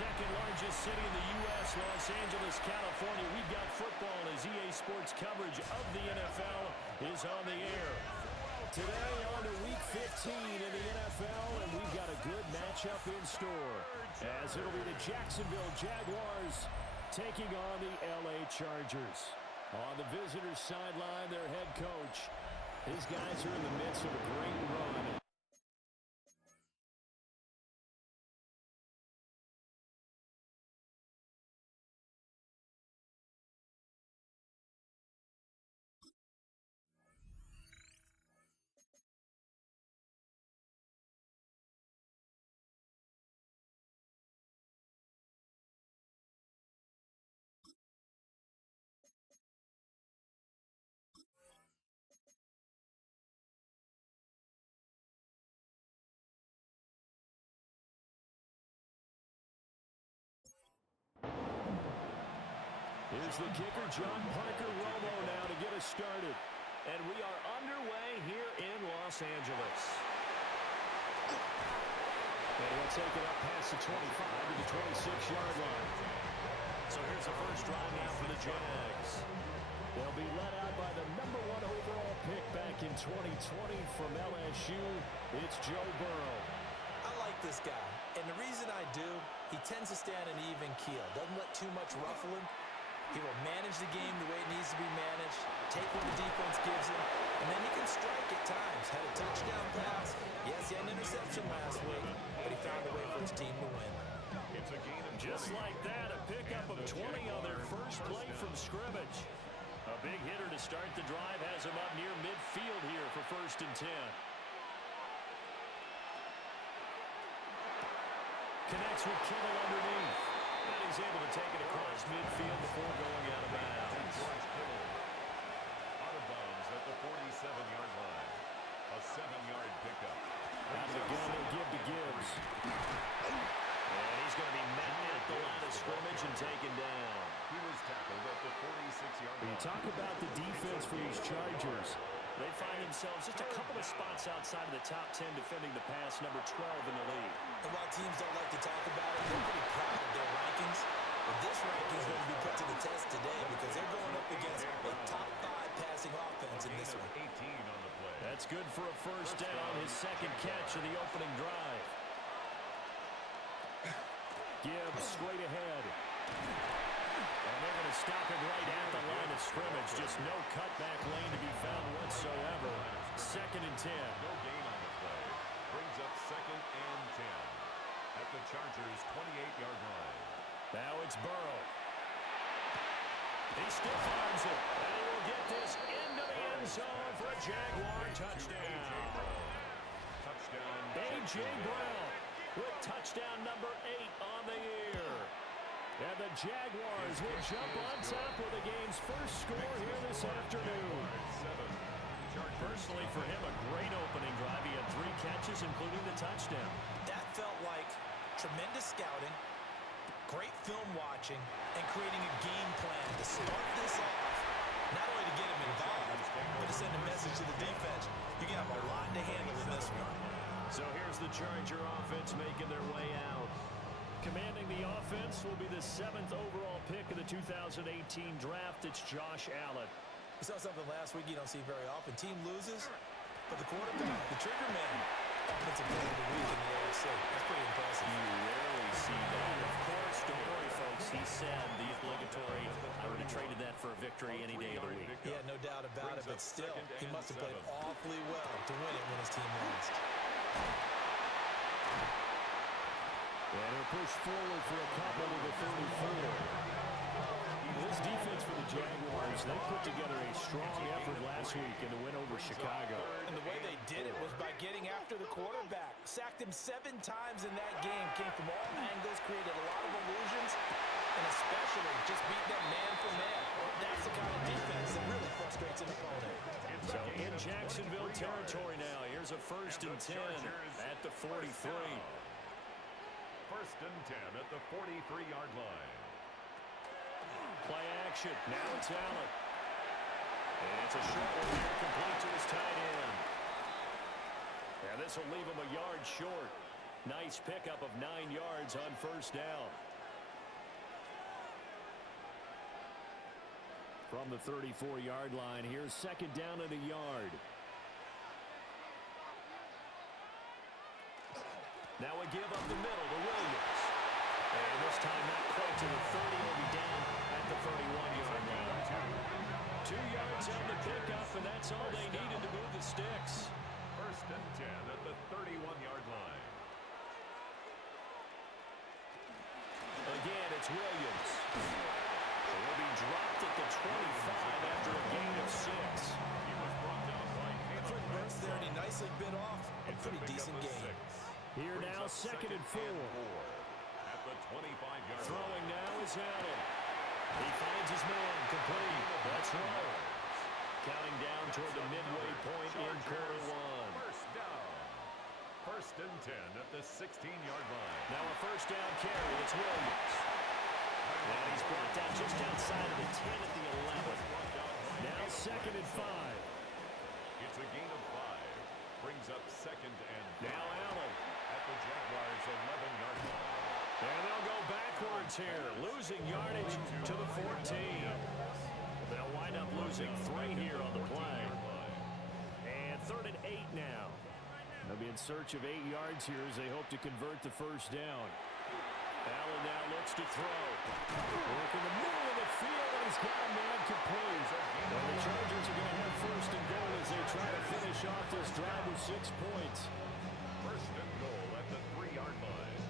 second largest city in the U.S., Los Angeles, California. We've got football as EA Sports coverage of the NFL is on the air. Today on to Week 15 in the NFL, and we've got a good matchup in store, as it'll be the Jacksonville Jaguars taking on the LA Chargers. On the visitors' sideline, their head coach. His guys are in the midst of a great run. Here's the kicker, John Parker Romo, now to get us started. And we are underway here in Los Angeles. And he'll take it up past the 25 to the 26-yard line. So here's the first drive now for the Jags. They'll be led out by the number 1 overall pick back in 2020 from LSU. It's Joe Burrow. I like this guy, and the reason I do, he tends to stay on an even keel. Doesn't let too much ruffle him. He will manage the game the way it needs to be managed, take what the defense gives him, and then he can strike at times. Had a touchdown pass. Yes, he had an interception last week, but he found a way for his team to win. It's a gain of just like that, a pickup of 20 on their first play from scrimmage. A big hitter to start the drive has him up near midfield here for 1st and 10. Connects with Kittle underneath. And he's able to take it across midfield before going out of bounds. Out of bounds at the 47-yard line. A 7-yard pickup. Out of the gun, they'll give to Gibbs. And he's going to be met at the line of scrimmage and taken down. He was tackled at the 46-yard line. When you talk about the defense for these Chargers, they find themselves just a couple of spots outside of the top 10 defending the pass, number 12 in the league. And while teams don't like to talk about it, they're pretty proud of their rankings. But this ranking is going to be put to the test today because they're going up against a top 5 passing offense in this one. 18 on the play. That's good for a first down, his second catch of the opening drive. Gibbs straight ahead. And they're going to stop it right at the line of scrimmage. Just no cutback lane to be found whatsoever. 2nd and 10. No gain on the play. Brings up 2nd and 10 at the Chargers' 28-yard line. Now it's Burrow. He still finds it. And he will get this into the end zone for a Jaguar touchdown. Touchdown. A.J. Brown with touchdown number 8 on the year. And the Jaguars will jump on top with the game's first score here this afternoon. Personally, for him, a great opening drive. He had 3 catches, including the touchdown. That felt like tremendous scouting, great film watching, and creating a game plan to start this off. Not only to get him involved, but to send a message to the defense. You got a lot to handle in this one. So here's the Charger offense making their way out. Commanding the offense will be the 7th overall pick of the 2018 draft. It's Josh Allen. We saw something last week you don't see very often. Team loses, but the quarterback, the trigger man, offensive player of the week in the AFC. That's pretty impressive. You rarely see that. Of course, don't worry, folks. He said the obligatory, I would have traded that for a victory any day of the week. Yeah, no doubt about it, but still, he must have played awfully well to win it when his team lost. And he'll push forward for a couple to the 34. This defense for the Jaguars, they put together a strong effort last week in the win over Chicago. And the way they did it was by getting after the quarterback. Sacked him 7 times in that game. Came from all angles, created a lot of illusions, and especially just beat them man for man. That's the kind of defense that really frustrates an opponent. So in Jacksonville territory now, here's a 1st and 10 at the 43. 1st and 10 at the 43-yard line. Play action. Now it's Allen. And it's a short one here, complete to his tight end. And this will leave him a yard short. Nice pickup of 9 yards on 1st down. From the 34-yard line, here's second down and a yard. Now a give up the middle to Williams. And this time not quite to the 30. Will be down at the 31-yard line. 2 yards on the pickup, and that's all they needed to move the sticks. First and 10 at the 31-yard line. Again, it's Williams. Will be dropped at the 25 after a gain of 6. He was brought down by Quick burst there, and he nicely bit off. A pretty decent game. Here now, second and 4. At the 25-yard line. Throwing now is Allen. He finds his man, complete. That's right. Counting down toward the midway point in quarter 1. First down. First and 10 at the 16-yard line. Now a first down carry. It's Williams. And he's brought down just outside of the 10 at the 11. Now second and 5. It's a gain of 5. Brings up second and 5. Now Allen. At the Jaguars' 11-yard line. And they'll go backwards here, losing yardage to the 14. They'll wind up losing 3 here on the play. And third and 8 now. They'll be in search of 8 yards here as they hope to convert the first down. Allen now looks to throw. Work in the middle of the field, and he's got a man complete. Well, the Chargers are going to have first and goal as they try to finish off this drive with 6 points. First and goal at the 3-yard line.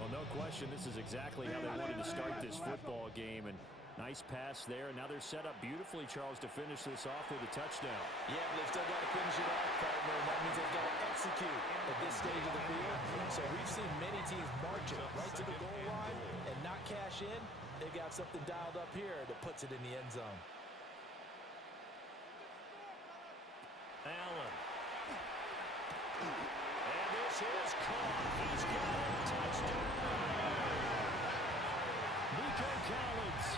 Well, no question, this is exactly how they wanted to start this football game. And nice pass there. And now they're set up beautifully, Charles, to finish this off with a touchdown. Yeah, but they've still got to finish it off, partner. And that means they've got to execute at this stage of the field. So we've seen many teams march it right to the goal line and not cash in. They've got something dialed up here that puts it in the end zone. Allen. And this is caught. He's got a touchdown. Nico Collins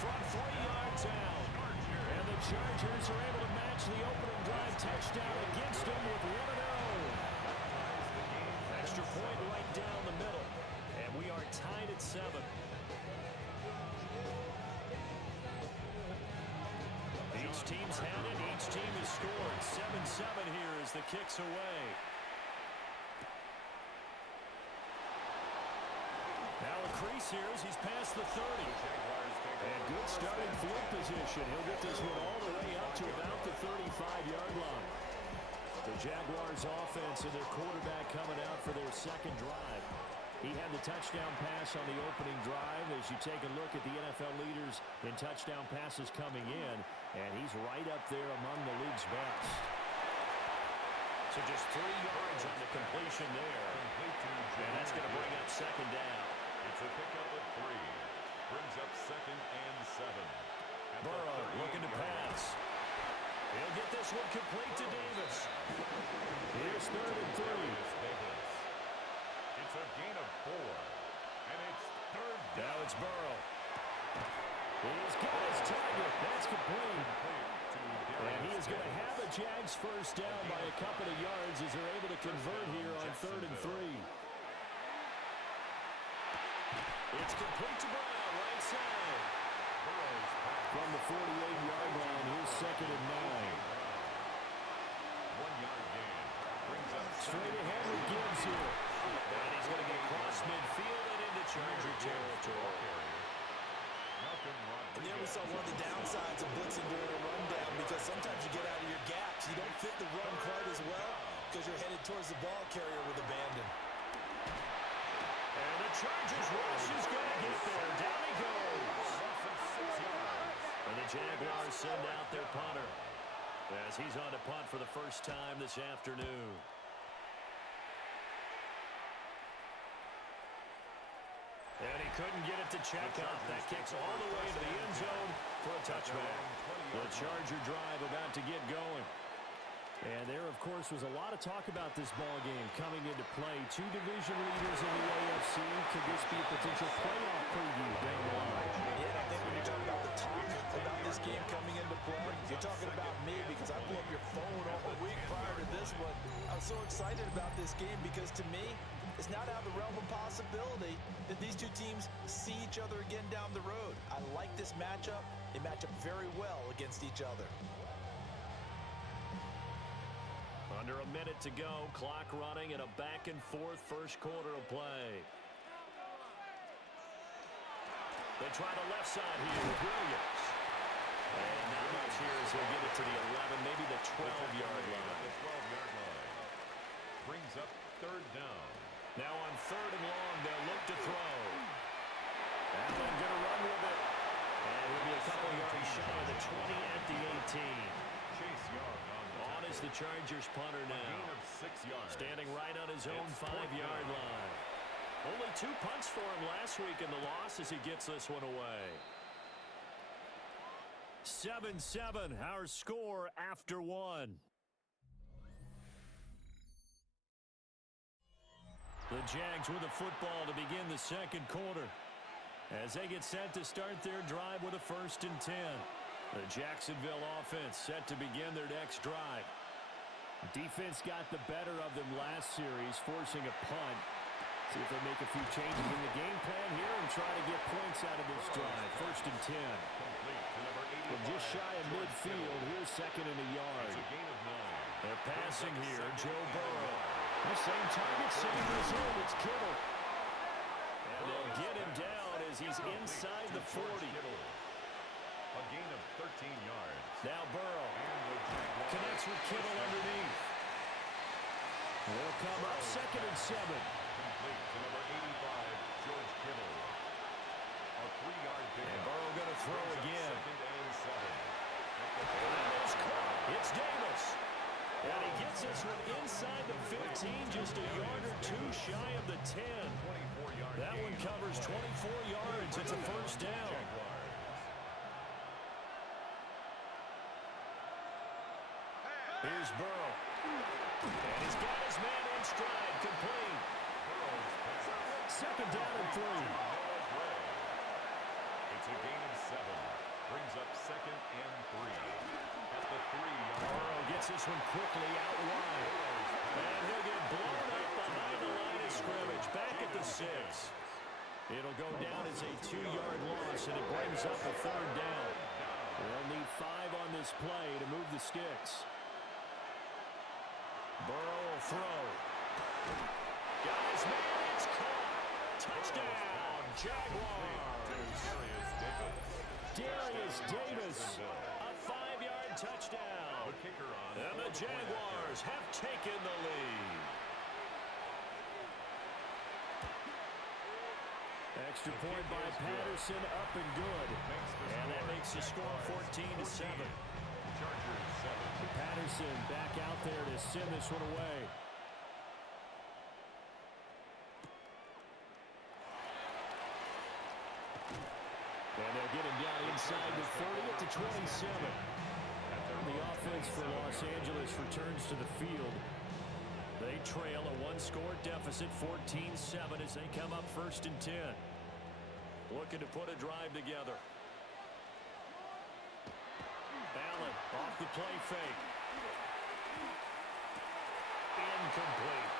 from 3 yards out. And the Chargers are able to match the opening drive touchdown against them with one of their own. Extra point right down the middle. And we are tied at 7. Each team's had it. Each team has scored. 7-7 here as the kick's away. Now a crease here as he's past the 30. And good starting field position. He'll get this one all the way up to about the 35-yard line. The Jaguars offense and their quarterback coming out for their second drive. He had the touchdown pass on the opening drive as you take a look at the NFL leaders in touchdown passes coming in, and he's right up there among the league's best. So just 3 yards on the completion there. And that's going to bring up second down. It's a pickup of 3. Brings up second and 7. Burrow looking to pass. He'll get this one complete to Davis. Here's third and 3. It's a gain of 4. And it's third down. Now it's Burrow. He's got his target. That's complete. And he is going to have the Jags first down by a couple of yards as they're able to convert here on third and 3. It's complete to Brown, right side. From the 48-yard line, here's second and 9. 1 yard gain. Brings up Straight ahead with Gibbs here. And he's going to get across midfield and into Charger territory. And there we saw one of the downsides of blitzing during a rundown, because sometimes you get out of your gaps. You don't fit the run quite as well because you're headed towards the ball carrier with abandon. And the Chargers rush is going to get there. Down he goes. And the Jaguars send out their punter as he's on to punt for the first time this afternoon. And he couldn't get it to check up. That kicks all the way to the end zone for a touchback. The Charger drive about to get going. And there, of course, was a lot of talk about this ball game coming into play. 2 division leaders in the AFC. Could this be a potential playoff preview down the line? Yeah, I think when you talk about the talk about this game coming into play? You're talking about me because I blew up your phone all week prior to this one. I was so excited about this game because to me, it's not out of the realm of possibility that these two teams see each other again down the road. I like this matchup. They match up very well against each other. Under a minute to go, clock running, and a back-and-forth first quarter of play. They try the left side here with Williams. And not much here as they'll get it to the 11, maybe the 12-yard line. The 12-yard line. Brings up third down. Now on third and long, they'll look to throw. Allen going to run with it. And he'll be a couple yards shy of the 20 at the 18. Chase Young on is the Chargers punter now. Gain of 6 yards. Standing right on his own 5-yard line. Only 2 punts for him last week in the loss as he gets this one away. 7-7, our score after 1. The Jags with the football to begin the second quarter as they get set to start their drive with a 1st and 10. The Jacksonville offense set to begin their next drive. Defense got the better of them last series, forcing a punt. See if they make a few changes in the game plan here and try to get points out of this drive. 1st and 10. From just shy of midfield, here's 2nd and a yard. They're passing here, Joe Burrow. The same target, same result, it's Kittle. And they'll get him down as he's inside the 40. A gain of 13 yards. Now Burrow connects with Kittle underneath. They'll come up 2nd and 7. Complete to number 85, George Kittle. A 3-yard pickup. And Burrow going to throw again. 2nd and 7. And it's caught. It's Davis. And he gets this one inside the 15, just a yard or 2 shy of the 10. That one covers 24 yards. It's a 1st down. Here's Burrow. And he's got his man in stride, complete. 2nd down and 3. It's a gain of 7. Brings up 2nd and 3. At the 3-yard line. Burrow gets this one quickly out wide. And he'll get blown up behind the line of scrimmage. Back at the 6. It'll go down as a 2-yard loss, and it brings up a 3rd down. They'll need 5 on this play to move the sticks. Burrow will throw. Got his man, it's caught. Touchdown, Jaguars. Darius Davis, a 5-yard touchdown. And the Jaguars have taken the lead. Extra point by Patterson, up and good. And that makes the score 14-7. Patterson back out there to send this one away. And they'll get him down inside the 30 at the 27. The offense for Los Angeles returns to the field. They trail a 1-score deficit, 14-7, as they come up 1st and 10. Looking to put a drive together. Allen off the play fake. Incomplete.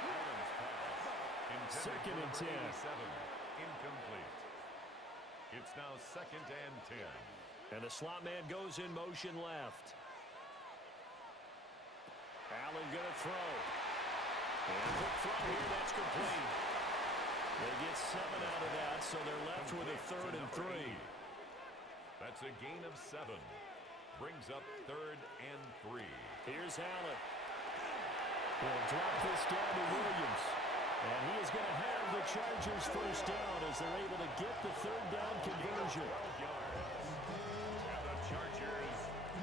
2nd and 10. Incomplete. It's now 2nd and 10. And the slot man goes in motion left. Allen going to throw. And quick throw here, that's complete. They get 7 out of that, so they're left with a 3rd and 3. That's a gain of 7. Brings up 3rd and 3. Here's Allen. They'll drop this down to Williams. And he is going to have the Chargers 1st down as they're able to get the 3rd down conversion. 12 yards. And the Chargers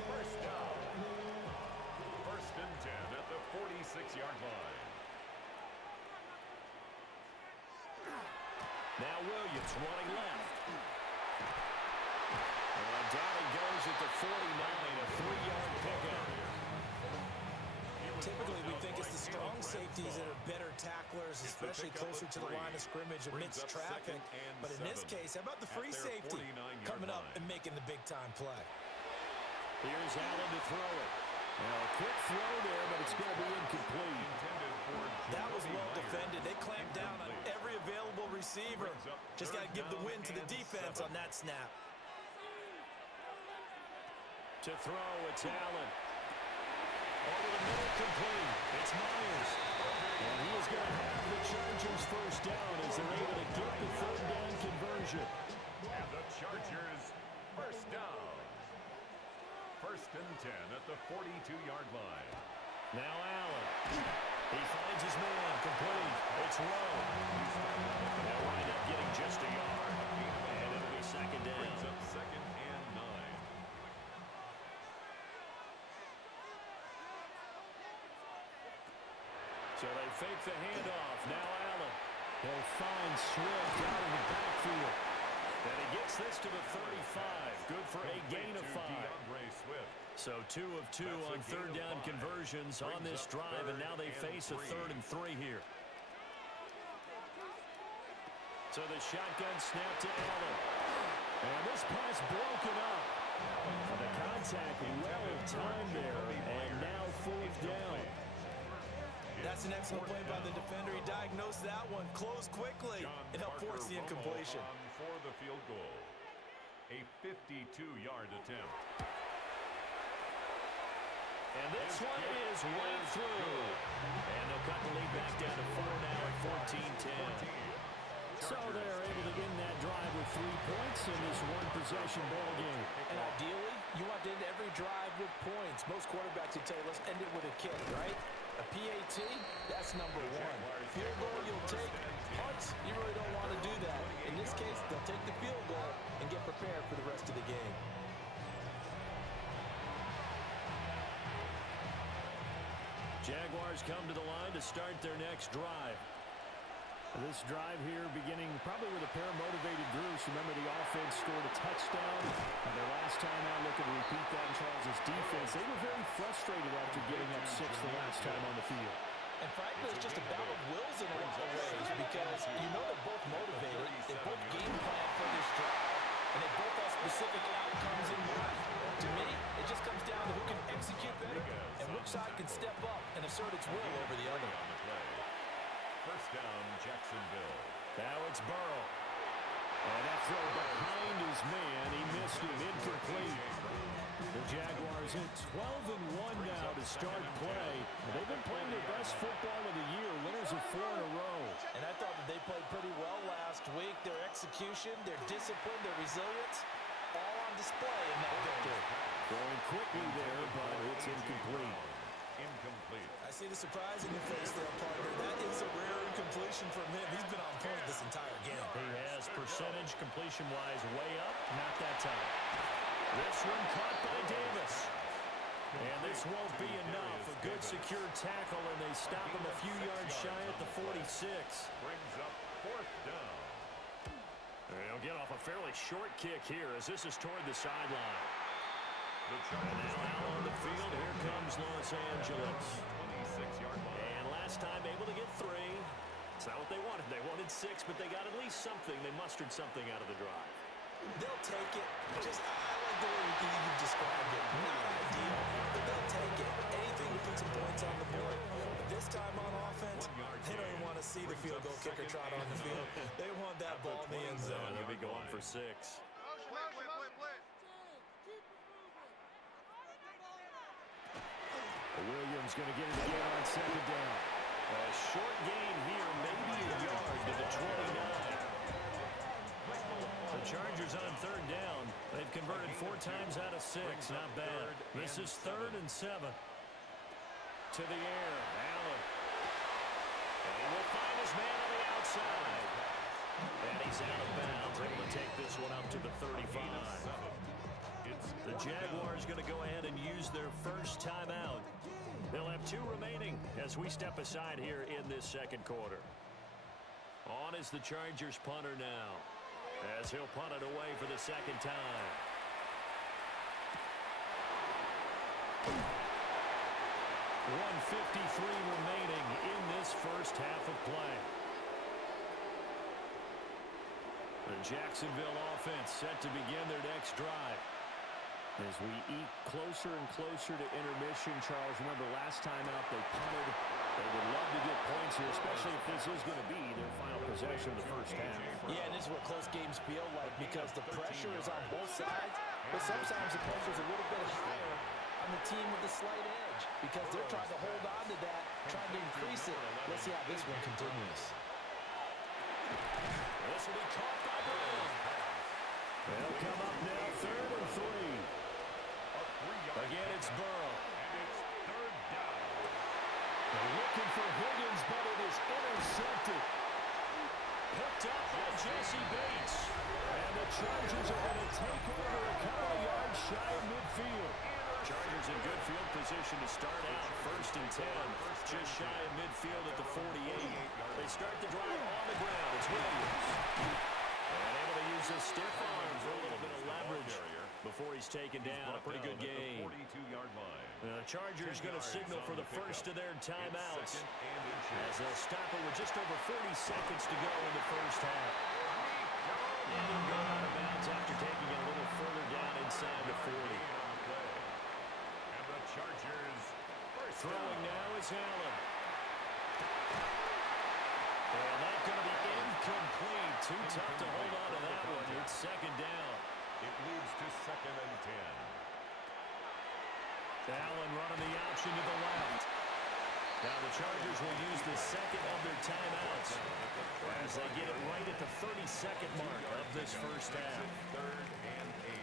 1st down. 1st and 10 at the 46-yard line. Now Williams running left. And down he goes at the 49, a 3-yard pickup. Typically, we think it's the strong safeties that are better tacklers, especially closer to the line of scrimmage amidst traffic. But in this case, how about the free safety coming up and making the big-time play? Here's Allen to throw it. Now, a quick throw there, but it's going to be incomplete. That was well defended. They clamped down on every available receiver. Just got to give the win to the defense on that snap. To throw, it's Allen. Over the middle, complete. It's Myers. And he is going to have the Chargers first down as they're able to get the third down conversion. And the Chargers first down. First and 10 at the 42-yard line. Now Allen. He finds his man, complete. It's Rowe. They'll wind up getting just a yard. And it'll be second down. Brings up second and 9. So they fake the handoff. Now Allen. He'll find Swift out in the backfield. And he gets this to the 35. Good for a gain of 5. So 2 of 2 on third down conversions on this drive, and now they face a 3rd and 3 here. So the shotgun snap to Allen. And this pass broken up. The contact well timed there, and now 4th down. That's an excellent play by the defender. He diagnosed that one, closed quickly, and helped force the incompletion. For the field goal. A 52-yard attempt. And this one is right through. And they'll cut the lead back down to 4 now at 14-10. So they're able to end that drive with 3 points in this one-possession ball game. And ideally, you want to end every drive with points. Most quarterbacks would tell you, let's end it with a kick, right? A PAT, that's number 1. Field goal you'll take. Punts, you really don't want to do that. In this case, they'll take the field goal and get prepared for the rest of the game. Jaguars come to the line to start their next drive. This drive here beginning probably with a pair of motivated groups. Remember, the offense scored a touchdown. And their last time out, looking to repeat that in Charles' defense. They were very frustrated after getting up 6 the last time on the field. And frankly, it's just a battle of wills in a lot of ways because you know they're both motivated. They both game plan for this drive. And they both have specific outcomes in mind. To me, it just comes down to who can execute better and which side can step up and assert its will over the other. First down, Jacksonville. Now it's Burrow. And that throw behind his man. He missed him. Incomplete. The Jaguars in 12-1 now to start play. They've been playing their best football of the year. Winners of 4 in a row. And I thought that they played pretty well last week. Their execution, their discipline, their resilience, all on display in that victory. Going quickly there, but it's incomplete. Incomplete. I see the surprise in your face there, partner. That is a rare incompletion from him. He's been on point this entire game. He has percentage completion-wise way up. Not that time. This one caught by Davis. And this won't be enough. A good secure tackle, and they stop him a few yards shy at the 46. Brings up 4th down. They'll get off a fairly short kick here as this is toward the sideline. And now out on the field, here comes Los Angeles. 26-yard line. And last time able to get 3. It's not what they wanted. They wanted 6, but they got at least something. They mustered something out of the drive. They'll take it. Just, I like the way you've described it. Not ideal, but they'll take it. Anything to put some points on the board. But this time on offense, they don't even want to see the field goal kicker trot on the field. They want that ball in the end zone. They'll be going for 6. Williams going to get it again on second down. A short gain here, maybe a yard to the 29. The Chargers on third down. They've converted 4 times out of 6. Not bad. This is 3rd and 7. To the air. Allen. And he will find his man on the outside. And he's out of bounds. Able to take this one up to the 35. The Jaguars going to go ahead and use their first timeout. They'll have 2 remaining as we step aside here in this second quarter. On is the Chargers punter now, as he'll punt it away for the second time. .153 remaining in this first half of play. The Jacksonville offense set to begin their next drive. As we eke closer and closer to intermission, Charles, remember last time out they punted. They would love to get points here, especially if this is going to be their final possession of the first half. Yeah, and this is what close games feel like because the pressure is on both sides, but sometimes the pressure is a little bit higher on the team with the slight edge because they're trying to hold on to that, trying to increase it. Let's see how this one continues. This will be caught by Brown. They'll come up now, 3rd and 3. Again, it's Burrow. And it's third down. They're looking for Higgins, but it is intercepted. Picked up by Jesse Bates. And the Chargers are going to take over a couple of yards shy of midfield. Chargers in good field position to start out. 1st and 10, just shy of midfield at the 48. They start the drive on the ground. It's Williams. And able to use his stiff arm for a little bit of leverage before he's taken down. A pretty good game. 42-yard line. The Chargers going to signal for the first of their timeouts as they'll stop it with just over 30 seconds to go in the first half. And he'll go out of bounds after taking it a little further down inside the 40. And the Chargers Throwing now is Allen. And that's going to be incomplete. Too tough to hold on to that one. It's 2nd down. It leads to 2nd and 10. Allen running the option to the left. Now the Chargers will use the 2nd of their timeouts as they get it right at the 32nd mark of this first half. 3rd and 8.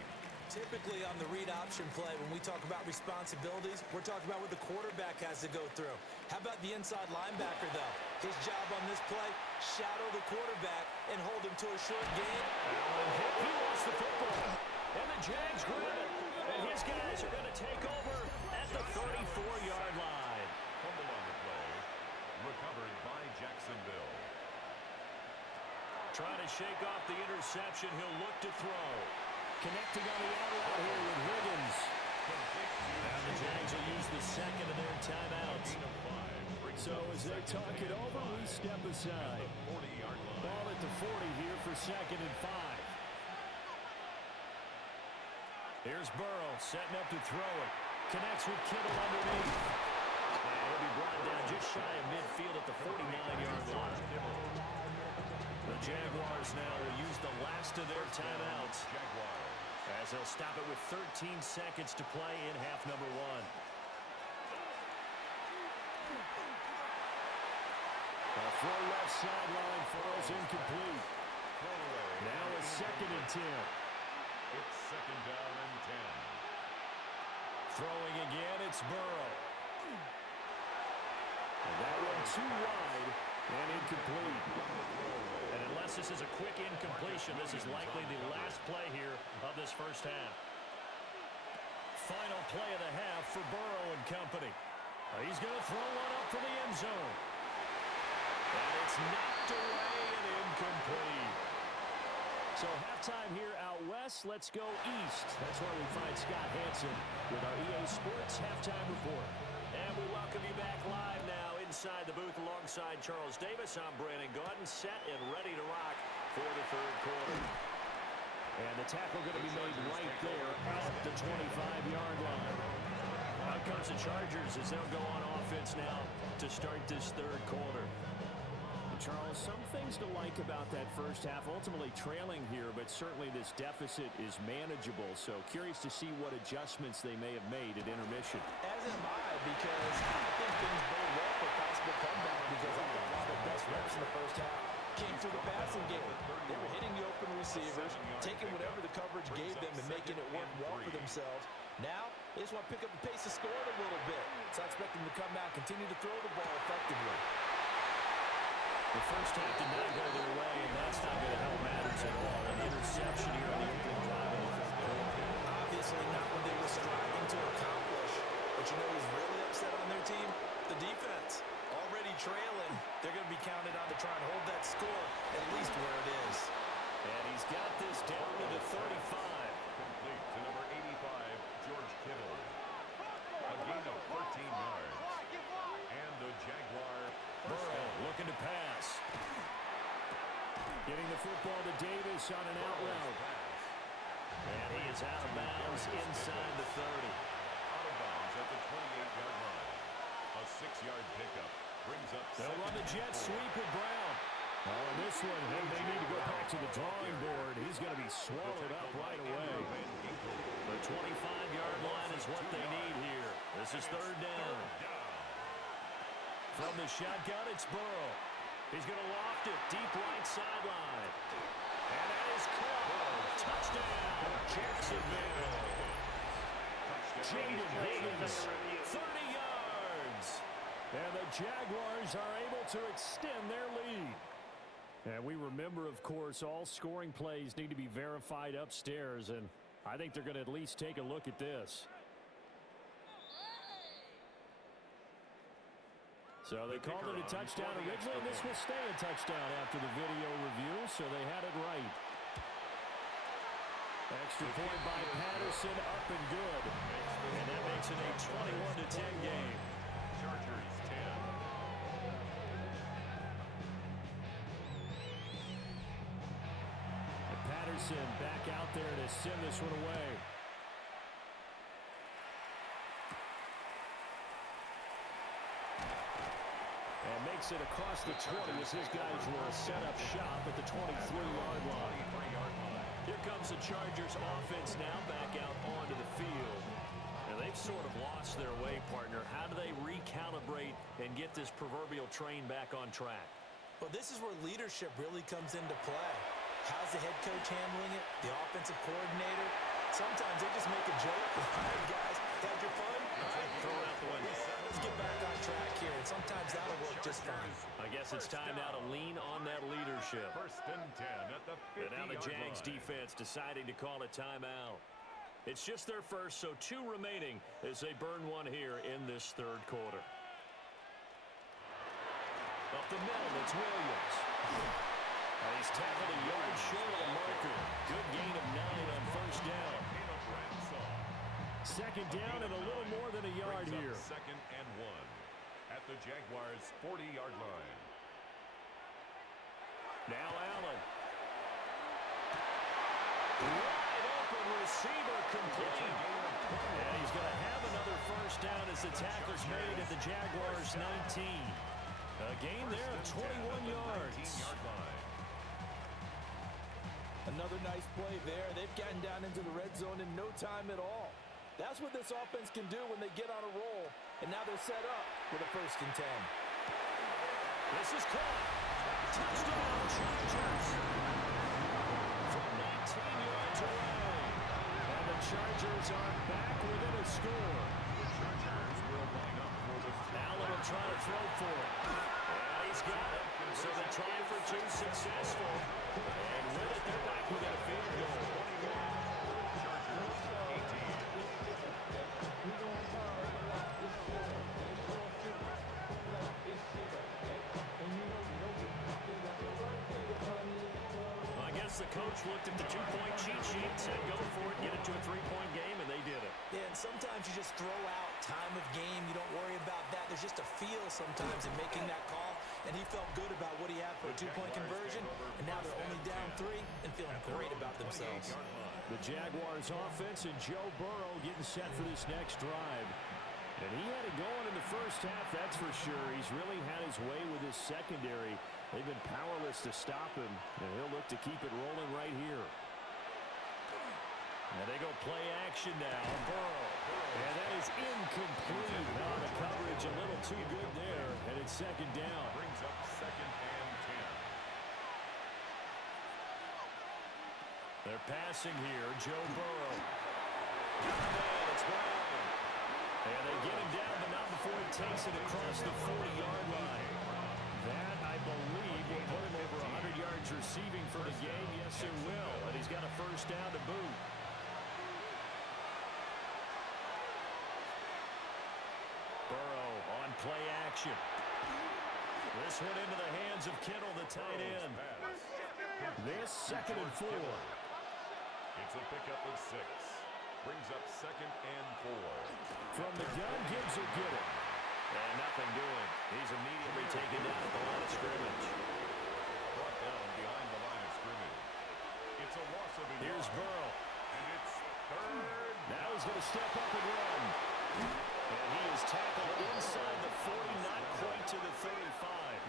Typically on the read option play, when we talk about responsibilities, we're talking about what the quarterback has to go through. How about the inside linebacker, though? His job on this play, shadow the quarterback and hold him to a short gain. He lost the football. And the Jags grab it. And his guys are going to take over at the 34-yard line. Fumble on the play. Recovered by Jacksonville. Trying to shake off the interception. He'll look to throw. Connecting on the out route here with Higgins. And the Jags will use the 2nd of their timeouts. So as they talk it over, we step aside. Ball at the 40 here for 2nd and 5. Here's Burrow setting up to throw it. Connects with Kittle underneath. And he'll be brought down just shy of midfield at the 49-yard line. The Jaguars now will use the last of their timeouts as they'll stop it with 13 seconds to play in half number 1. A throw left sideline falls incomplete. Now a 2nd and 10. It's 2nd down and 10. Throwing again, it's Burrow. And that one too wide and incomplete. And unless this is a quick incompletion, this is likely the last play here of this first half. Final play of the half for Burrow and company. He's going to throw one up for the end zone. And it's knocked away and incomplete. So halftime here out west. Let's go east. That's where we find Scott Hansen with our EA Sports Halftime Report. And we welcome you back live now inside the booth alongside Charles Davis. I'm Brandon Gaudin, set and ready to rock for the 3rd quarter. And the tackle going to be made right there at the 25-yard line. Out comes the Chargers as they'll go on offense now to start this 3rd quarter. Charles, some things to like about that first half. Ultimately trailing here, but certainly this deficit is manageable. So curious to see what adjustments they may have made at intermission. As am I, because I think things bode well for possible comeback because I thought one of the best reps in the first half came through the passing game. They were hitting the open receivers, taking whatever the coverage gave them and making it work well for themselves. Now, they just want to pick up the pace of scoring a little bit. So I expect them to come out and continue to throw the ball effectively. The first half did not go their way, and that's not going to help matters at all. An interception here on the opening drive of the 3rd quarter. Obviously not what they were striving to accomplish. But you know who's really upset on their team? The defense. Already trailing. They're going to be counted on to try and hold that score at least where it is. And he's got this down to the 35. Complete to number 85, George Kittle. A gain of 13 yards. And the Jaguar Burrow looking to pass. Getting the football to Davis on an out route. And he is out of bounds inside the 30. Out of bounds at the 28-yard line. A 6-yard pickup brings up They'll run the jet sweep with Brown. Oh, and this one, they need to go back to the drawing board. He's going to be swallowed up right away. The 25-yard line is what they need here. This is third down. From the shotgun, it's Burrow. He's going to loft it deep right sideline. And that is caught. Touchdown, Jacksonville. Jaden Higgins, 30 yards. And the Jaguars are able to extend their lead. And we remember, of course, all scoring plays need to be verified upstairs, and I think they're going to at least take a look at this. So they called it a touchdown originally, and this will stay a touchdown after the video review, so they had it right. Extra point by Patterson, up and good. And that makes it a 21-10 game. Chargers 10. And Patterson back out there to send this one away. And makes it across the 20 as his guys will set up shop at the 23-yard line. Here comes the Chargers offense now back out onto the field. And they've sort of lost their way, partner. How do they recalibrate and get this proverbial train back on track? Well, this is where leadership really comes into play. How's the head coach handling it? The offensive coordinator? Sometimes they just make a joke. All right, guys, had your fun? All right, throw it out the window. Let's get back on track here, and sometimes that'll work just fine. I guess it's time now to lean on that leadership. First and 10 at the 50-yard line. And now the Jags defense deciding to call a timeout. It's just their first, so 2 remaining as they burn one here in this third quarter. Up the middle, it's Williams. And he's tackled a yard short of the marker. Good gain of 9 on first down. Second down and a little more than a yard here. Second and 1 at the Jaguars' 40-yard line. Now Allen. Wide open receiver complete. And he's going to have another first down as the tackle's made at the Jaguars' 19. A gain there of 21 yards. Another nice play there. They've gotten down into the red zone in no time at all. That's what this offense can do when they get on a roll. And now they're set up with a first and 10. This is caught. Touchdown, Chargers. From 19 yards away. And the Chargers are back within a score. The Chargers will line up for the Allen will try to throw for it. And he's got it. So they try for 2 successful. And with it, they're back within a field goal. Chargers 18. I guess the coach looked at the 2-point cheat sheet, said go for it, get it to a 3-point game, and they did it. Yeah, and sometimes you just throw out time of game. You don't worry about that. There's just a feel sometimes in making that call, and he felt good about what he had for a 2-point conversion, and now they're only down 3 and feeling great about themselves. The Jaguars offense and Joe Burrow getting set for this next drive. And he had it going in the first half, that's for sure. He's really had his way with his secondary. They've been powerless to stop him, and he'll look to keep it rolling right here. And they go play action now. Burrow. And that is incomplete. Now the coverage a little too good there, and it's second down. Brings up second and 10. They're passing here. Joe Burrow. Got a man. It's Brown. And they get him down, but not before he takes it across the 40-yard line. That, I believe, will put him over 100 yards receiving for the game. Yes, it will. And he's got a first down to boot. Burrow on play action. This one into the hands of Kittle, the tight end. This second and 4. It's a pickup of 6. Brings up second and 4. From the gun, Gibbs will get it. And nothing doing. He's immediately taken down at the line of scrimmage. Brought down behind the line of scrimmage. It's a loss of a Here's yard. Burrow. And it's he's going to step up and run. And he is tackled inside the 40, not quite to the 35.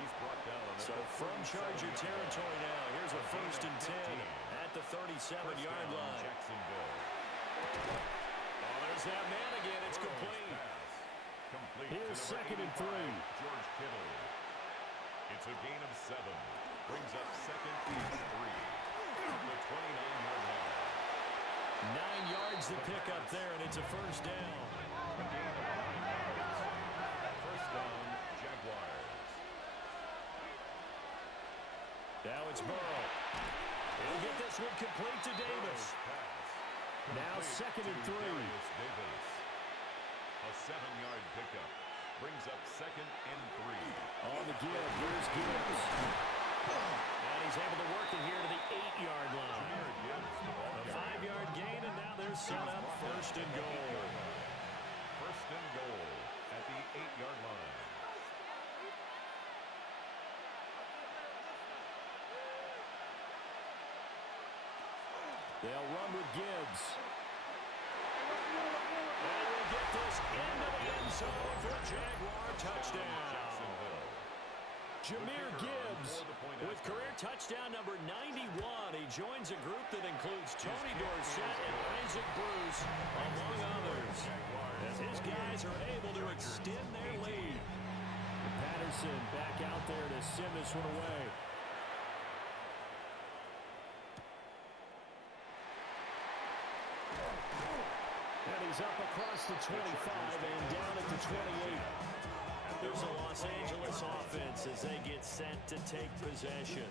He's brought down. So from Charger territory now, here's a 1st and 10 at the 37-yard line. Jacksonville. Oh, there's that man again. It's complete. Here's 2nd and 3. George Kittle. It's a gain of 7. Brings up 2nd and 3. At the 29-yard line. 9 yards to pick up there, and it's a 1st down. A gain of 9 yards. 1st down, Jaguars. Now it's Burrow. He'll get this one complete to Davis. Now 2nd and 3. Davis. A 7-yard pickup. Brings up 2nd and 3. On the give, here's Gibbs. And he's able to work it here to the 8-yard line. A 5-yard gain, and now they're set up 1st and goal. 1st and goal at the 8-yard line. They'll run with Gibbs. And we'll get this into the end zone for a Jaguar touchdown. Jameer Gibbs with career touchdown number 91. He joins a group that includes Tony Dorsett and Isaac Bruce, among others, as his guys are able to extend their lead. Patterson back out there to send this one away. And he's up across the 25 and down at the 28. There's a Los Angeles offense as they get set to take possession.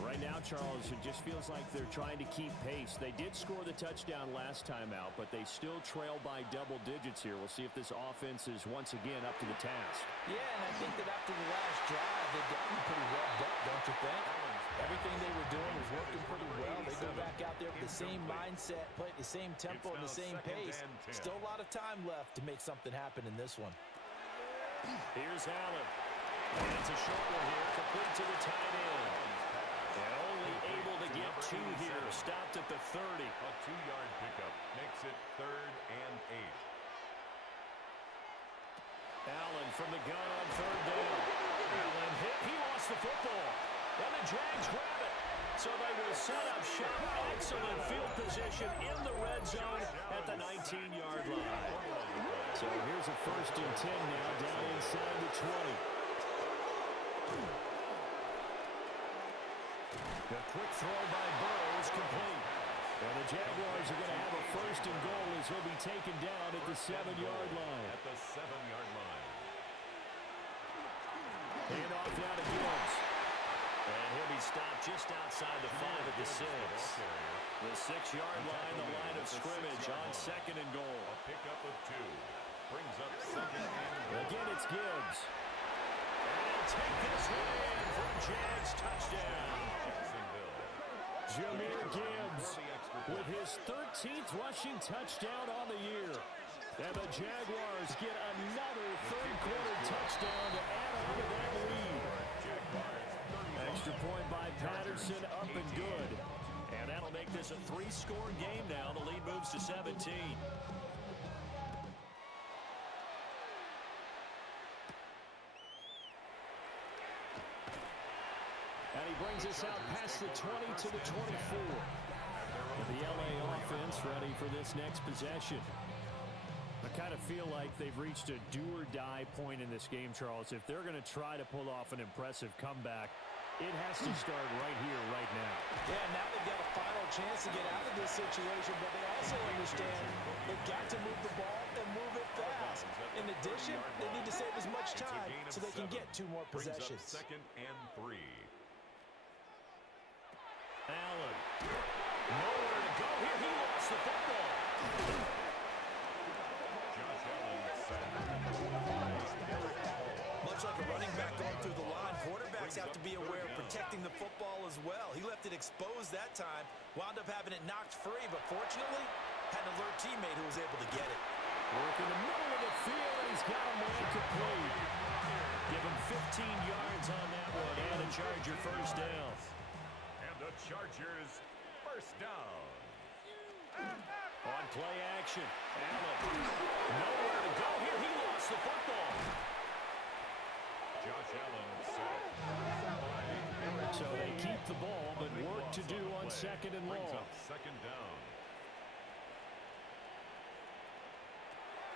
Right now, Charles, it just feels like they're trying to keep pace. They did score the touchdown last time out, but they still trail by double digits here. We'll see if this offense is once again up to the task. Yeah, and I think that after the last drive, they've gotten pretty revved up, don't you think? Everything they were doing was working pretty well. They go back out there with the same mindset, play at the same tempo and the same pace. Still a lot of time left to make something happen in this one. Here's Allen. And it's a short one here, complete to the tight end. And only able to get 2 here, stopped at the 30. A 2-yard pickup makes it 3rd and 8. Allen from the gun on 3rd down. Allen hit, he lost the football. And the Jags grab it. So they will set up shop. Excellent field position in the red zone at the 19-yard line. So here's a 1st and 10 now down inside the 20. The quick throw by Burrow is complete. And the Jaguars are going to have a 1st and goal as he'll be taken down at the 7-yard line. At the 7-yard line. Hand off now to Gibbs. And he'll be stopped just outside the 5 at the 6. The 6-yard line, the line of scrimmage on 2nd and goal. A pickup of 2. Brings up 2nd and goal. Again, it's Gibbs. And take this one in for a Jags touchdown. Jameer Gibbs with his 13th rushing touchdown on the year. And the Jaguars get another 3rd-quarter touchdown to add on to that lead. Extra point by Patterson, up and good. And that'll make this a 3-score game now. The lead moves to 17. And he brings us out past the 20 to the 24. The LA offense ready for this next possession. I kind of feel like they've reached a do-or-die point in this game, Charles. If they're going to try to pull off an impressive comeback, it has to start right here, right now. Yeah, now they've got a final chance to get out of this situation, but they also understand they've got to move the ball and move it fast. In addition, they need to save as much time so they can get 2 more possessions. 2nd and 3. Allen. Nowhere to go here. He lost the football. Josh Allen Much like a running back going through the line, quarterbacks have to be aware of protecting the football as well. He left it exposed that time, wound up having it knocked free, but fortunately, had an alert teammate who was able to get it. Work in the middle of the field, and he's got a man complete. Give him 15 yards on that one, and a Charger 1st down. and the Chargers 1st down. On play action, Allen. Nowhere to go here. He lost the football. Josh Allen sacked. So they keep the ball, but work to do on second and Brings long. up second down.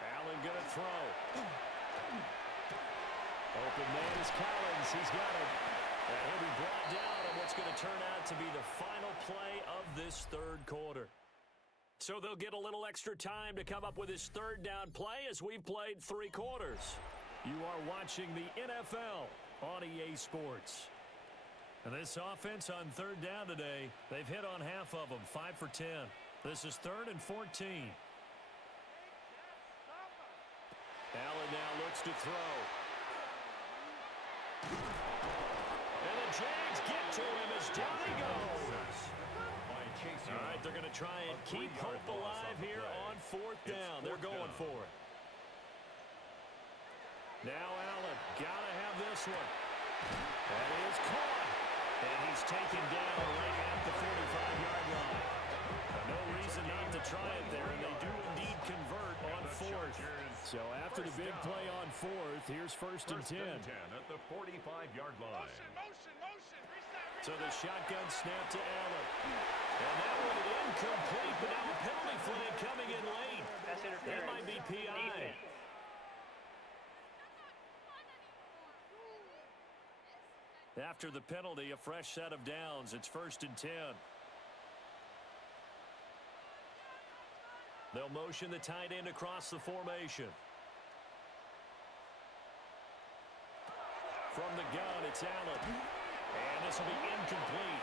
Allen going to throw. Open man is Collins. He's got it. And he'll be brought down on what's going to turn out to be the final play of this third quarter. So they'll get a little extra time to come up with his third down play as we've played 3 quarters. You are watching the NFL on EA Sports. And this offense on third down today, they've hit on half of them, 5 for 10. This is 3rd and 14. Allen now looks to throw. And the Jags get to him as down he goes. All right, they're going to try and keep hope alive here on 4th down. They're going for it. Now Allen, got to have this one. That is caught. And he's taken down right at the 45-yard line. No reason not to try it there, and they do indeed convert on 4th. So after the big play on 4th, here's 1st and 10. At the 45-yard line. So the shotgun snap to Allen. And that one incomplete, but now a penalty flag coming in late. That might be PI. After the penalty, a fresh set of downs. It's 1st and 10. They'll motion the tight end across the formation. From the gun, it's Allen. And this will be incomplete.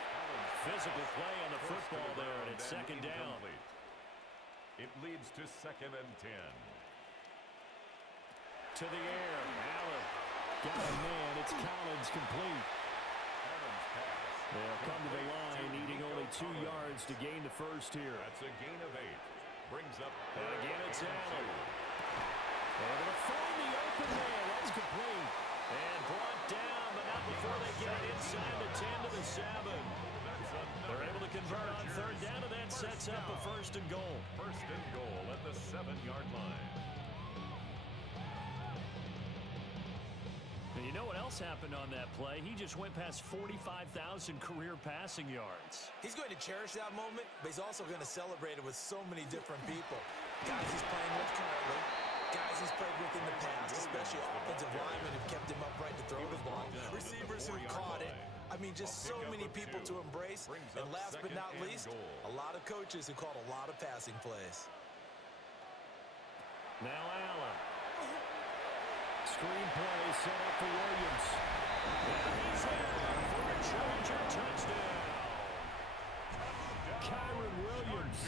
Physical play on the football there, and it's 2nd down. It leads to 2nd and 10. To the air, Allen. Got a man, it's Collins complete. They'll come to the line, needing only 2 yards to gain the first here. That's a gain of 8. Brings up. And again, it's Allen. They're going to find the open man. That's complete. And brought down, but not before they get it inside the 10 to the 7. They're able to convert on 3rd down, and that sets up a 1st and goal. 1st and goal at the 7-yard line. And you know what else happened on that play? He just went past 45,000 career passing yards. He's going to cherish that moment, but he's also going to celebrate it with so many different people. Guys he's playing with currently, guys he's played with in the past, especially offensive linemen who've kept him upright to throw the ball, receivers who've caught it. I mean, just so many people to embrace. And last but not least, a lot of coaches who called a lot of passing plays. Now Allen. Screenplay set up for Williams. And he's in for a Charger touchdown. Kyron Williams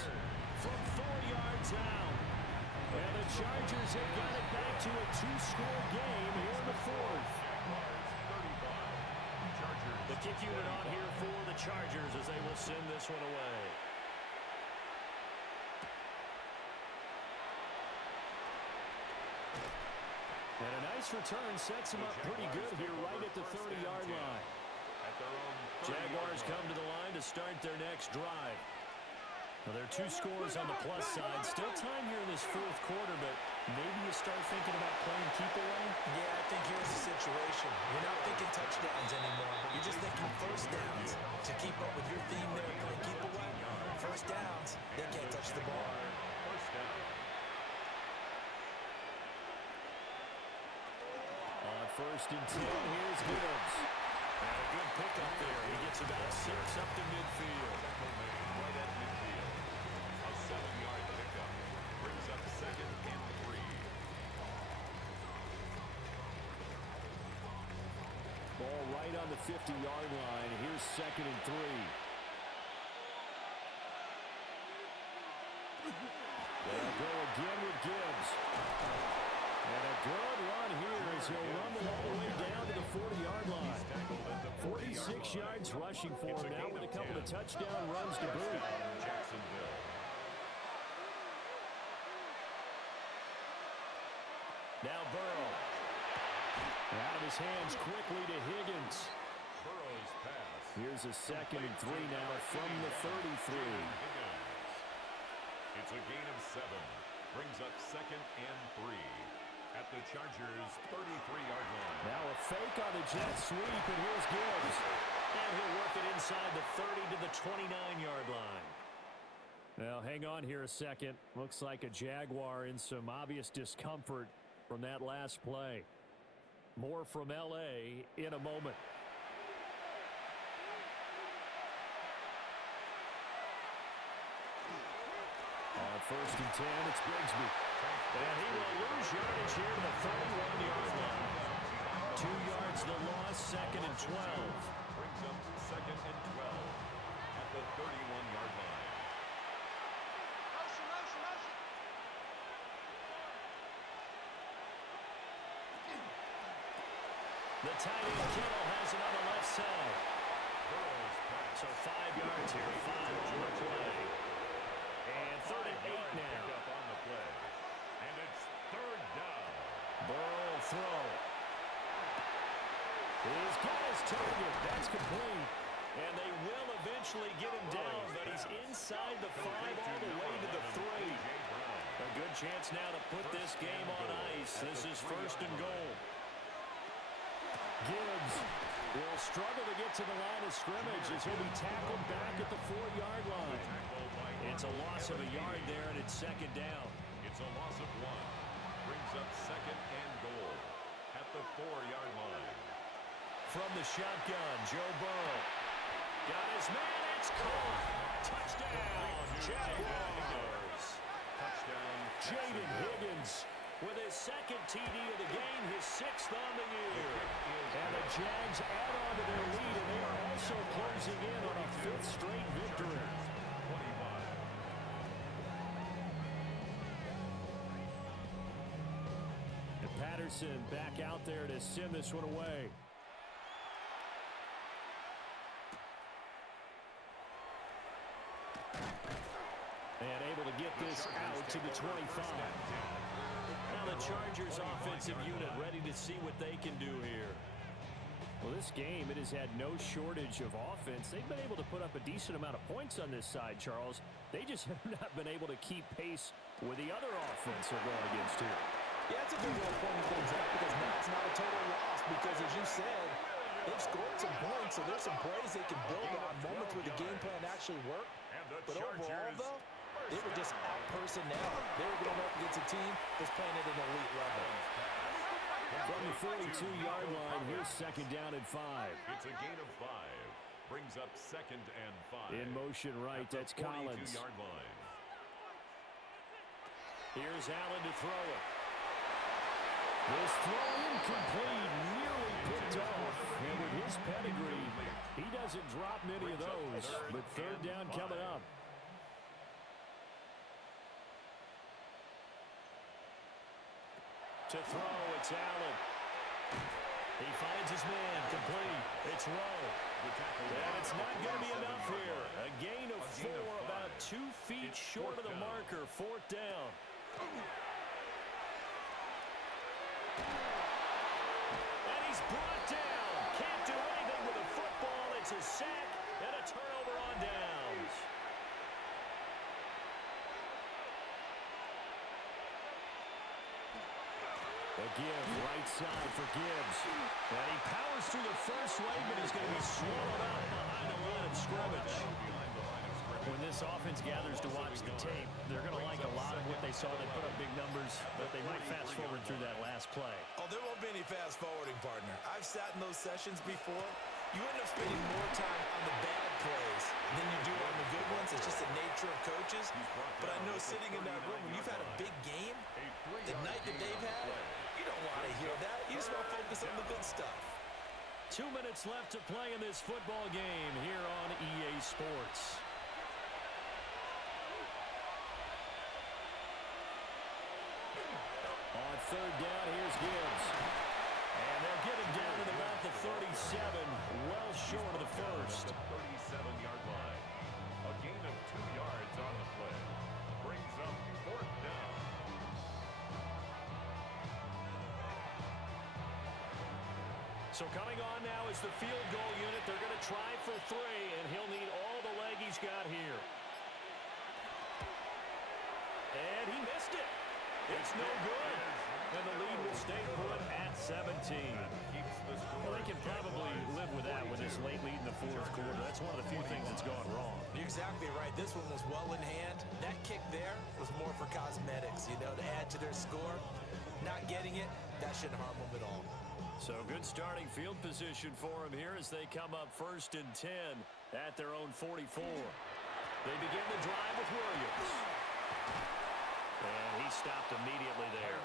from 4 yards out. And the Chargers have got it back to a 2-score game here in the 4th. The kick unit on here for the Chargers as they will send this one away. And a nice return sets him up pretty good here right at the 30-yard line. Jaguars come to the line to start their next drive. Now, there are 2 scores on the plus side. Still time here in this 4th quarter, but maybe you start thinking about playing keep away? Yeah, I think here's the situation. You're not thinking touchdowns anymore. You're just thinking 1st downs. To keep up with your theme there, playing keep away, 1st downs, they can't touch the ball. 1st down. On 1st and 10, here's Gibbs. And a good pickup there. He gets about 6 up to midfield. Right at midfield. A 7-yard pickup. Brings up 2nd and 3. Ball right on the 50-yard line. Here's 2nd and 3. They'll go again with Gibbs. And a good run here as he'll run them all the way down to the 40-yard line. 46 yards rushing for him now with a couple of touchdown runs to boot. Jacksonville. Now Burrow. Out of his hands quickly to Higgins. Burrow's pass. Here's a 2nd and 3 now from the 33. It's a gain of 7. Brings up 2nd and 3 at the Chargers' 33-yard line. Now a fake on the jet sweep, and here's Gibbs. And he'll work it inside the 30 to the 29-yard line. Now, hang on here a second. Looks like a Jaguar in some obvious discomfort from that last play. More from LA in a moment. On 1st and 10, it's Brigsby. And he will lose yardage here to the 31-yard line. 2 yards the loss, 2nd and 12. Brings up 2nd and 12 at the 31-yard line. The tight end Kittle has it on the left side. So 5 yards here, 5 on the play. And 3rd and 8 now. Up on the play. And it's 3rd down. Burrow will throw. He's got his target. That's complete. And they will eventually get him down, but he's inside the 5 all the way to the 3. A good chance now to put this game on ice. This is 1st and goal. Gibbs will struggle to get to the line of scrimmage as he'll be tackled back at the 4-yard line. It's a loss of a yard there, and it's 2nd down. It's a loss of 1. Brings up 2nd and goal at the 4-yard line. From the shotgun, Joe Burrow. Got his man, it's caught. Touchdown, Jaguars. Touchdown, Jaden Higgins with his 2nd TD of the game, his 6th on the year. And the Jags add on to their lead, and they are also closing in on a 5th straight victory. 25. And Patterson back out there to send this one away. And able to get this out to the 25. Now the Chargers offensive unit ready to see what they can do here. Well, this game, it has had no shortage of offense. They've been able to put up a decent amount of points on this side, Charles. They just have not been able to keep pace with the other offense they're going against here. Yeah, it's a good way of pointing things out because now it's not a total loss because, as you said, they've scored some points, so there's some plays they can build on, moments where the game plan actually worked. But overall, though, they were just out-personnel. They were going up against a team that's playing at an elite level. From the 42-yard line, here's 2nd down and 5. It's a gain of 5. Brings up 2nd and 5. In motion right, that's Collins. 42-yard line. Here's Allen to throw it. This throw incomplete, nearly picked off. And with his pedigree, he doesn't drop many of those. But 3rd down coming up. To throw, it's Allen. He finds his man, complete. It's Rowe. And it's not going to be enough here. A gain of 4, about 2 feet short of the marker. 4th down. And he's brought down. Can't do anything with a football. It's a sack and a turnover on downs. A give, right side for Gibbs. And he powers through the first wave, but he's going to be swallowed up behind the line of scrimmage. When this offense gathers to watch the tape, they're going to like a lot of what they saw. They put up big numbers, but they might fast forward through that last play. Oh, there won't be any fast forwarding, partner. I've sat in those sessions before. You end up spending more time on the bad plays than you do on the good ones. It's just the nature of coaches. But I know sitting in that room, when you've had a big game, the night that they've had, you don't want to hear that. You just want to focus on the good stuff. 2 minutes left to play in this football game here on EA Sports. On 3rd down, here's Gibbs. And they'll get him down at about the 37, well short of the first. 37-yard line. A gain of 2 yards on the play. Brings up 4th down. So coming on now is the field goal unit. They're going to try for 3, and he'll need all the leg he's got here. And he missed it. It's no good. And the lead will stay put at 17. Well, they can probably live with that with this late lead in the fourth quarter. That's one of the few things that's gone wrong. You're exactly right. This one was well in hand. That kick there was more for cosmetics, you know, to add to their score. Not getting it, that shouldn't harm them at all. So good starting field position for them here as they come up 1st and 10 at their own 44. They begin the drive with Williams. And he stopped immediately there.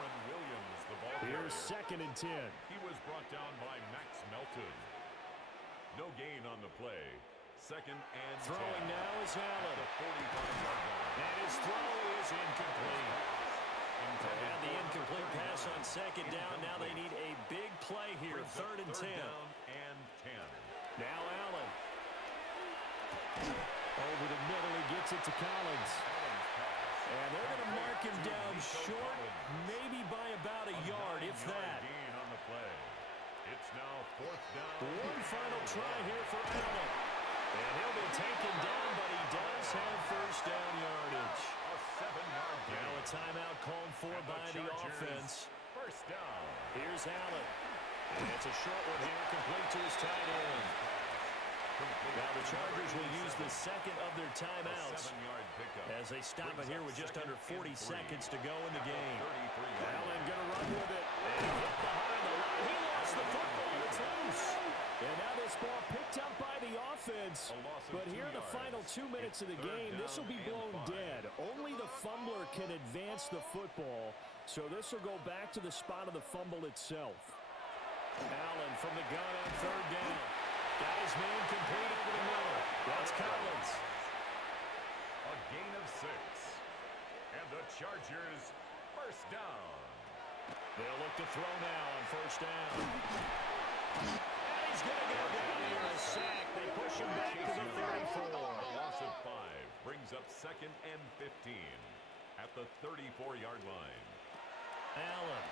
Here's 2nd and 10. He was brought down by Max Melton. No gain on the play. 2nd and 10. Throwing now is Allen. The 45-yard line. And his throw is incomplete. And the incomplete pass on 2nd down. Now they need a big play here. 3rd and 10. Down and 10. Now Allen. Over the middle, he gets it to Collins. And they're going to mark him down short, maybe by about a yard, if that. Gain on the play. It's now 4th down. One final try here for Allen. And he'll be taken down, but he does have 1st down yardage. A 7-yard gain. Now a timeout called for by the offense. 1st down. Here's Allen. And it's a short one here, complete to his tight end. Now the Chargers will use the 2nd of their timeouts as they stop it here with just under 40 seconds to go in the game. Allen going to run with it. And he hit behind the line. He lost the football. It's loose. And now this ball picked up by the offense. But here in the final 2 minutes of the game, this will be blown dead. Only the fumbler can advance the football. So this will go back to the spot of the fumble itself. Allen from the gun on 3rd down. Got his man complete over the middle. That's Collins. A gain of 6. And the Chargers 1st down. They'll look to throw now on 1st down. And he's going to go down here in a sack. They push him back to the 34. A loss of 5 brings up 2nd and 15 at the 34-yard line. Allen.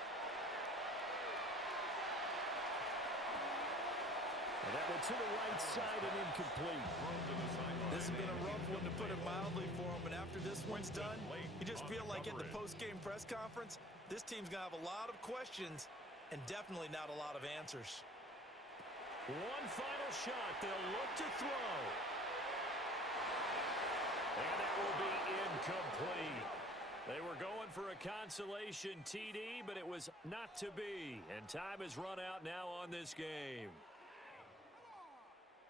And that went to the right side and incomplete. This has been a rough one, to put it mildly, for him. And after this one's done, you just feel like at the post-game press conference, this team's going to have a lot of questions and definitely not a lot of answers. One final shot. They'll look to throw. And that will be incomplete. They were going for a consolation TD, but it was not to be. And time has run out now on this game.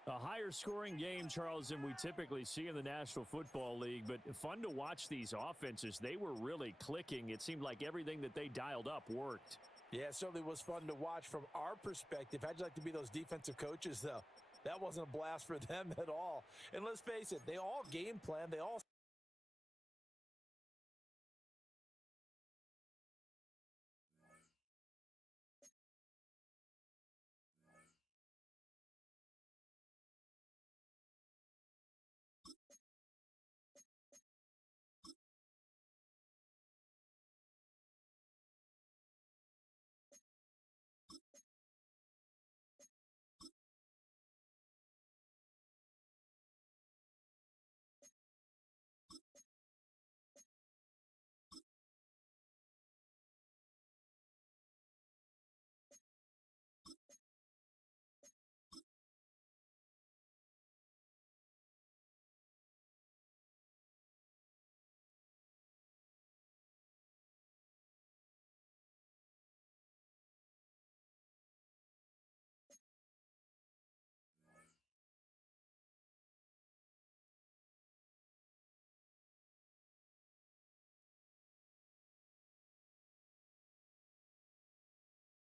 A higher scoring game, Charles, than we typically see in the National Football League, but fun to watch these offenses. They were really clicking. It seemed like everything that they dialed up worked. Yeah, it certainly was fun to watch from our perspective. How'd you like to be those defensive coaches, though? That wasn't a blast for them at all. And let's face it, they all game plan. They all